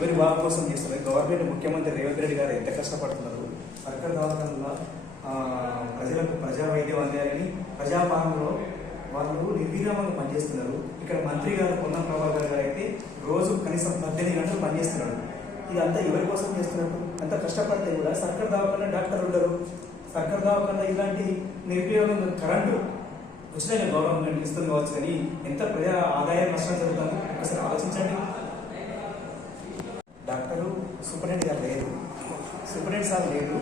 ఎవరి బాగా కోసం చేస్తున్నారు. గవర్నమెంట్ ముఖ్యమంత్రి రేవంత్ రెడ్డి గారు ఎంత కష్టపడుతున్నారు. సర్కార్ దవాఖానలో ప్రజలకు ప్రజా వైద్యం అందాలని ప్రజాపాలనలో వాళ్ళు నిర్విరామంగా పనిచేస్తున్నారు. ఇక్కడ మంత్రి గారు పొన్నం ప్రభాకర్ గారు అయితే రోజు కనీసం 18 గంటలు పనిచేస్తున్నాడు. ఇదంతా ఎవరి కోసం చేస్తున్నారు? అంత కష్టపడితే కూడా సర్కార్ దవాఖాన డాక్టర్ ఉండరు. సర్కార్ దవాఖాన ఇలాంటి నిర్వినియోగం కరెంటు ఉచితంగా గవర్నమెంట్ ఇస్తుంది కావచ్చు, కానీ ఎంత ప్రజా ఆదాయం నష్టం జరుగుతుంది ఒకసారి ఆలోచించండి. డాక్టరు సూపరింటెండెంట్ గారు లేరు, సూపరింటెండెంట్ సార్ లేరు,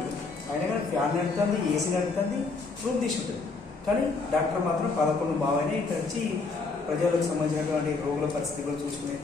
అయినా కానీ ఫ్యాన్ నడుతుంది, ఏసీ నడుతుంది, రూమ్ తీసుకుంటుంది. కానీ డాక్టర్ మాత్రం 11 బాగానే ఇక్కడ వచ్చి ప్రజలకు సంబంధించినటువంటి రోగుల పరిస్థితి కూడా చూసుకునే